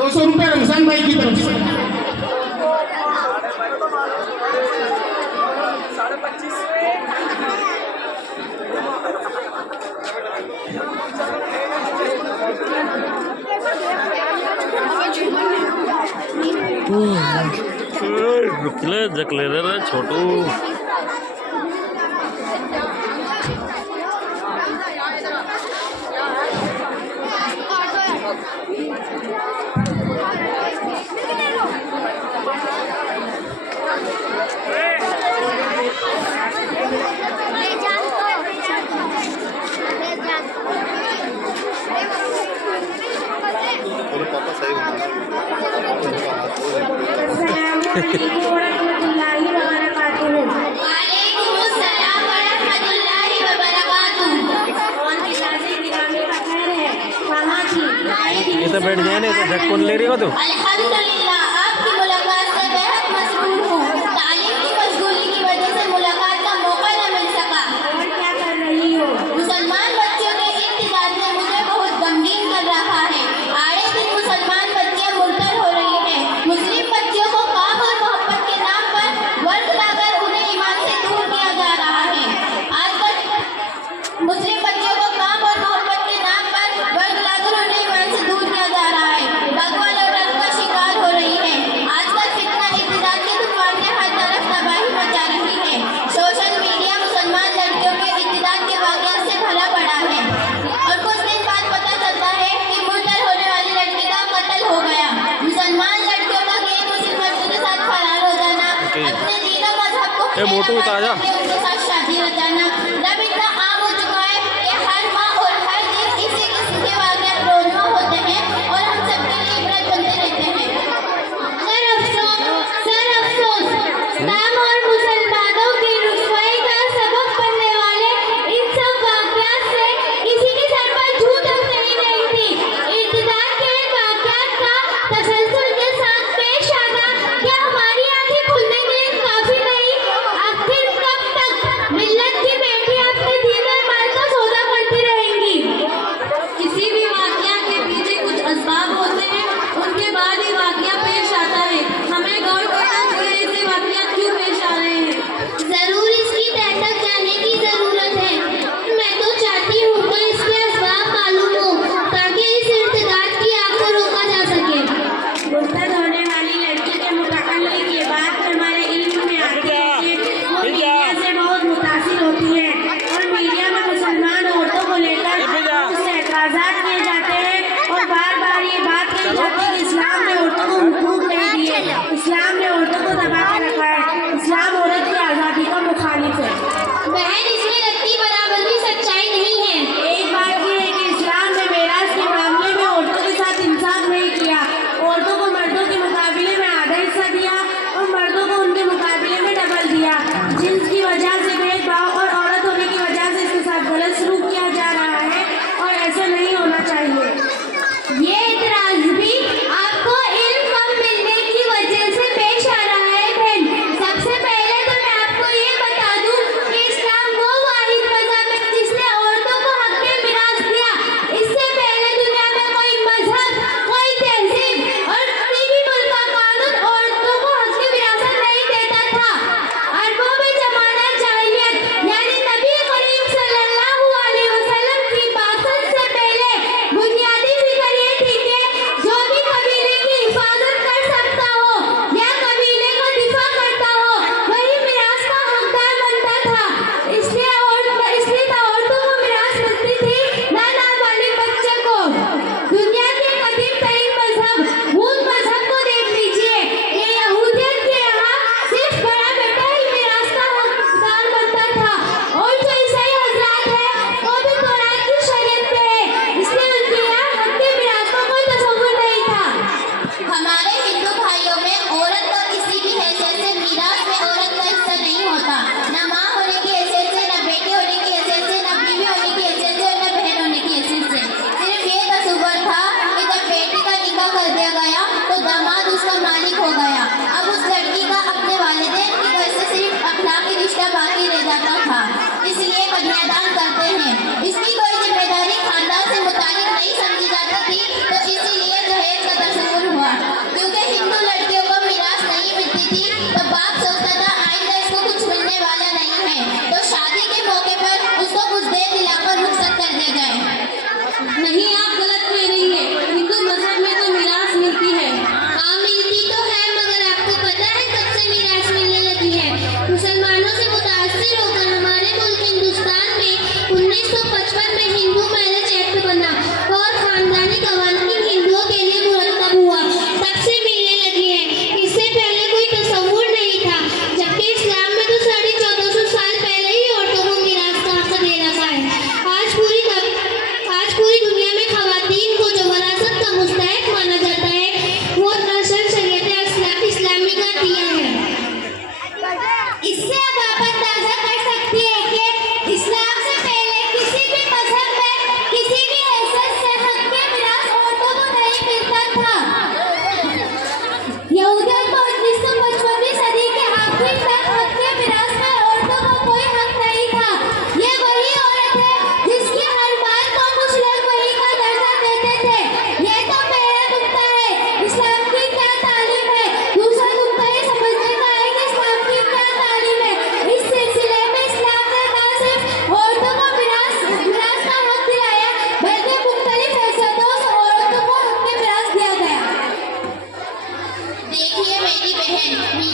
₹200 रमजान भाई की तरफ से। रुकले जकले रे छोटू। ये तो बैठ जाए नहीं तो झटकोन ले रही हो तुम। अल्हम्दुलिल्लाह आपकी मुलाकात से बेहद मसरूर हूँ। तालीम की मशगूली की वजह से मुलाकात का मौका न मिल सका। और क्या कर रही हो? मुसलमान बच्चों के इंतजार में मुझे बहुत गमगीन कर रहा है। आए दिन मुसलमान बच्चियां मुर्तद हो रही हैं। मुस्लिम बच्चियों को काम और मोहब्बत के नाम पर वर्ग लाकर उन्हें ईमान से दूर किया जा रहा है। आजकल मुस्लिम बच्चियों को काम और मोहब्बत के नाम पर वर्ग लाकर उन्हें ईमान से दूर किया जा रहा है। भगवान और डर का शिकार हो रही है। आजकल फितना इब्तिदा की तूफानें हर तरफ तबाही मचा रही है। सोशल मीडिया मुसलमान लड़कियों के इब्तिदा के वाक़यात से भरा पड़ा है और कुछ दिन बाद पता चलता है कि मुर्तद होने वाली लड़की का कत्ल हो गया। मुसलमान लड़कियों का गैर मुस्लिम मर्दों के साथ फरार हो जाना, अपने दीन और मजहब को उनके साथ शादी रचाना अब इतना आम हो चुका है कि हर माह और हर दिन इसी किस्म के वाक़यात रोज़ाना होते हैं और हम सबके लिए इबरत बनते रहते हैं। सर अफसोस इस्लाम और मुसलमानों की रुसवाई का सबब बनने वाले इन सब वाक़यात से किसी के सर पर जूं तक नहीं रही थी। इर्तिदाद के वाक़यात का तसलसल के साथ पेश आना क्या हमारी आंखें खुलने के लिए काफी नहीं? आखिर कब तक मिल्लत की बेटियां अपने दीन और माल का सौदा करती रहेंगी? किसी भी वाक़या के पीछे कुछ असबाब होते हैं, उनके बाद ही वाक़या पेश आता है। हमें गौर करना चाहिए ऐसे वाक़यात क्यों पेश आ रहे हैं। जरूर इसकी तह तक जाने की जरूरत है। मैं तो चाहती हूँ कि इसके असबाब मालूम हो ताकि इस इर्तिदाद की आग को रोका जा सके। मुर्तद होने वाली लड़की के मुतअल्लिक़ ये बात हमारे इल्म में आती है कि वो मीडिया से बहुत मुतासिर होती है और मीडिया में मुसलमान औरतों को लेकर उससे एतराज़ात किए जाते हैं और बार बार ये बात कही जाती है कि इस्लाम ने औरतों को हुकूक नहीं दिए, इस्लाम ने औरतों को दबा के रखा है, इस्लाम औरत की आज़ादी का मुखालिफ है। बहन इसमें रत्ती बराबर भी सच्चाई नहीं है। एक बात ये है कि इस्लाम ने मेराज के मामले में औरतों के साथ इंसाफ नहीं किया। औरतों को मर्दों के मुकाबले में आधा हिस्सा दिया और मर्दों को उनके मुकाबले में डबल दिया। जिन्स की वजह से भेदभाव और औरत होने की वजह से इसके साथ गलत सलूक किया जा रहा है और ऐसा नहीं होना चाहिए। ये इतराज भी आपको इल्म कम मिलने की वजह से पेश मेरी बहन